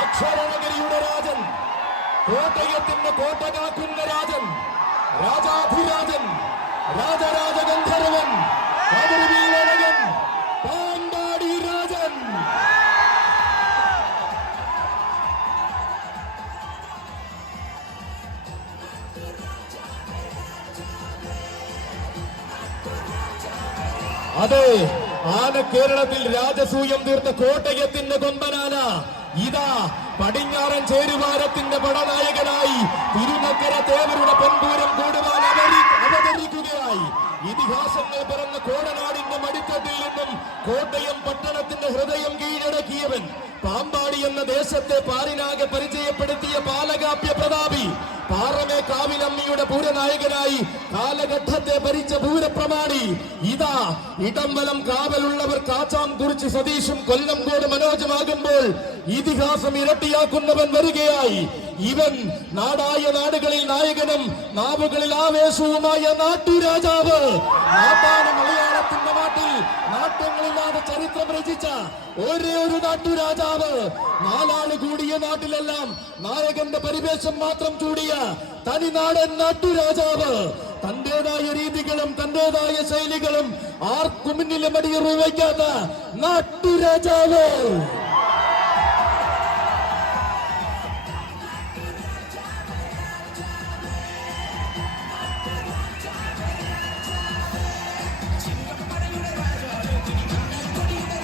അക്ഷരനഗരിയുടെ രാജൻ, കോട്ടയത്തിന്റെ കോട്ട കാക്കുന്ന രാജൻ, രാജാധിരാജൻ, രാജരാജ ഗന്ധർവൻ, അതിർവീരനകൻ, പാമ്പാടി രാജൻ. അതെ, ആന കേരളത്തിൽ രാജസൂയം തീർത്ത കോട്ടയത്തിന്റെ കൊമ്പനാന ഇതാ പടിഞ്ഞാറൻ ചേരുവാരത്തിന്റെ പടനായകനായി തിരുനക്കര തേവരുടെ പൊൻപൂരം കൂടുവാൻ അവതരിക്കുകയായി. ഇതിഹാസങ്ങൾ പിറന്ന കോടനാടിന്റെ മടിത്തട്ടിൽ നിന്നും കോട്ടയം പട്ടണത്തിന്റെ ഹൃദയം കീഴടക്കിയവൻ, പാമ്പാടി എന്ന ദേശത്തെ പാരിനാകെ പരിചയപ്പെടുത്തിയ പാലകാപ്യ പ്രതാപി, പാറമേ കാവിലമ്മിയുടെ പൂരനായകനായി കാലഘട്ടത്തെ ഭരിച്ച പൂരപ്രമാണി ഇതാ ഇടംവലം കാവലുള്ളവർ കാച്ചാം കുറിച്ച് സതീഷും കൊല്ലംകോട് മനോജമാകുമ്പോൾ ഇതിഹാസം ഇരട്ടിയാക്കുന്നവൻ വരികയായി. ഇവൻ നാടായ നാടുകളിൽ നായകനും നാവുകളിൽ ആവേശവുമായ നാട്ടുരാജാവ്. നാട്ടാണ് മലയാളത്തിന്റെ നാട്ടിൽ നാട്യങ്ങളില്ലാതെ ചരിത്രം രചിച്ച ഒരേ ഒരു നാട്ടുരാജാവ്. നാലാള് കൂടിയ നാട്ടിലെല്ലാം നായകന്റെ പരിവേഷം മാത്രം ചൂടിയ തനിനാടൻ നാട്ടുരാജാവ്. തന്റേതായ രീതികളും തന്റേതായ ശൈലികളും ആർക്കും മുന്നിലും അടിയറു വയ്ക്കാത്ത നാട്ടുരാജാവ്.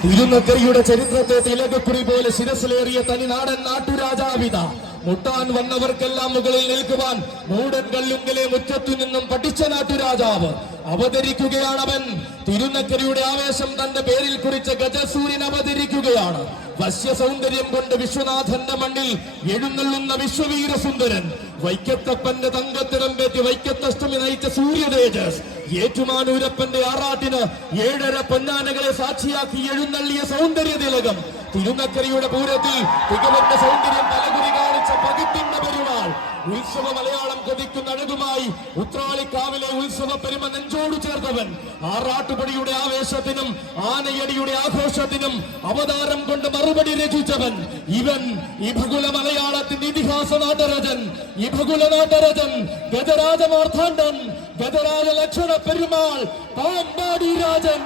തിരുനക്കരയുടെ ചരിത്രത്തെ തിലകക്കുറി പോലെ ശിരസിലേറിയ തനിനാടൻ നാട്ടുരാജാവിത. മുട്ടാൻ വന്നവർക്കെല്ലാം മുകളിൽ നിൽക്കുവാൻ മൂടൻ കല്ലുങ്കലെ മുറ്റത്തു നിന്നും പഠിച്ച നാട്ടുരാജാവ് അവതരിക്കുകയാണവൻ. തിരുനക്കരയുടെ ആവേശം തന്റെ പേരിൽ കുറിച്ച ഗജസൂര്യൻ അവതരിക്കുകയാണ്. വശ്യ സൗന്ദര്യം കൊണ്ട് വിശ്വനാഥന്റെ മണ്ണിൽ എഴുന്നള്ളുന്ന വിശ്വവീരസുന്ദരൻ, വൈക്കത്തപ്പന്റെ തങ്കത്തിടം പേറ്റി വൈക്കത്തഷ്ടമി നയിച്ച സൂര്യതേജസ്, ഏറ്റുമാനൂരപ്പന്റെ ആറാട്ടിന് 7.5 പൊന്നാനകളെ സാക്ഷിയാക്കി എഴുന്നള്ളിയ സൗന്ദര്യ തിലകം, തിരുനക്കരയുടെ പൂരത്തിൽ തികവന്റെ സൗന്ദര്യം തലകുറി കാണിച്ച പകിട്ടിന്റെ പെരുമാൾ, ഉത്സവ മലയാളം കൊതിക്കുന്ന അഴകുമായി ഉത്രാളിക്കാവിലെ ഉത്സവ പെരുമ നെഞ്ചോട് ചേർത്തവൻ, ആറാട്ടുപടിയുടെ ആവേശത്തിനും ആനയടിയുടെ ആഘോഷത്തിനും അവതാരം കൊണ്ട് മറുപടി രചിച്ചവൻ ഇവൻ. ഇഭകുല മലയാളത്തിന്റെ ഇതിഹാസ നാട്ടരജൻ, ഇഭകുല നാട്ടരജൻ, ഗജരാജ മാർത്താണ്ഡൻ, ഗജരാജ ലക്ഷണ പെരുമാൾ, പാമ്പാടി രാജൻ.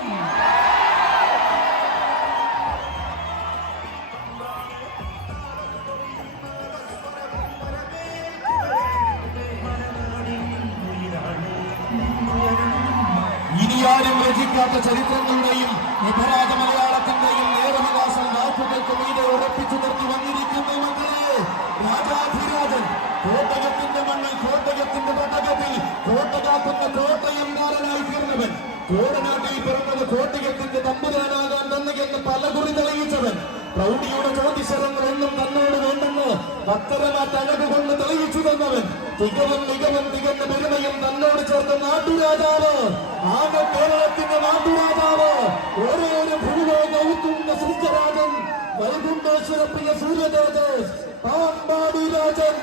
ഇനിയാരും രചിക്കാത്ത ചരിത്രങ്ങളുടെയും വിഭരാജ മലയാളത്തിന്റെയും നേരവകാശം വാക്കുകൾക്ക് മീതെ ഉറപ്പിച്ചു നിർത്തി വന്നിരിക്കുന്ന മക്കളെ, രാജാധിരാജൻ, കോട്ടയത്തിന്റെ മണ്ണിൽ കോട്ടയത്തിന്റെ പട്ടകത്തിൽ കോട്ട കാക്കുന്ന കോട്ടയംകാരനായി തീർന്നവൻ, കോടനാട്ടിൽ പിറന്നത് കോട്ടയത്തിന്റെ തമ്പുരാനാകാൻ തന്നെയെന്ന് പലകുറി തെളിയിച്ചവൻ, പ്രൗഢിയുടെ ചോദ്യശരങ്ങൾ ഒന്നും തന്നോട് വേണ്ടെന്ന് പത്തരമാറ്റഴക് കൊണ്ട് തെളിയിച്ചു തന്നവൻ, തികവും മികവും തികഞ്ഞ പെരുമയും തന്നോട് ചേർത്ത നാട്ടുരാജാവ്, ആക കേരളത്തിന്റെ നാട്ടുരാജാവ്, ഒരേ ഒരു ഭൂലോക ഔത്തുന്ന സൂര്യരാജൻ, വൈകുണ്ഠേശ്വര പ്രിയ സൂര്യതേജസ്, പാമ്പാടി രാജൻ.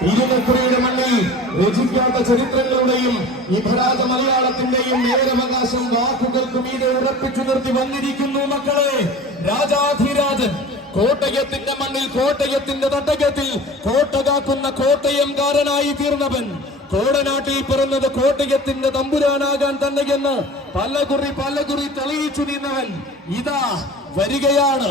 തിരുനക്കരയുടെ മണ്ണിൽ രചിക്കാത്ത ചരിത്രങ്ങളുടെയും വിഭരാജ മലയാളത്തിന്റെയും നേരവകാശം വാക്കുകൾക്ക് മീതെ ഉറപ്പിച്ചു നിർത്തി വന്നിരിക്കുന്നു മക്കളെ, രാജാധിരാജൻ, കോട്ടയത്തിന്റെ മണ്ണിൽ കോട്ടയത്തിന്റെ തട്ടകത്തിൽ കോട്ട കാക്കുന്ന കോട്ടയംകാരനായി തീർന്നവൻ, കോടനാട്ടിൽ പിറന്നത് കോട്ടയത്തിന്റെ തമ്പുരാനാകാൻ തന്നെയെന്ന് പലകുറി തെളിയിച്ചു നിന്നവൻ ഇതാ വരികയാണ്.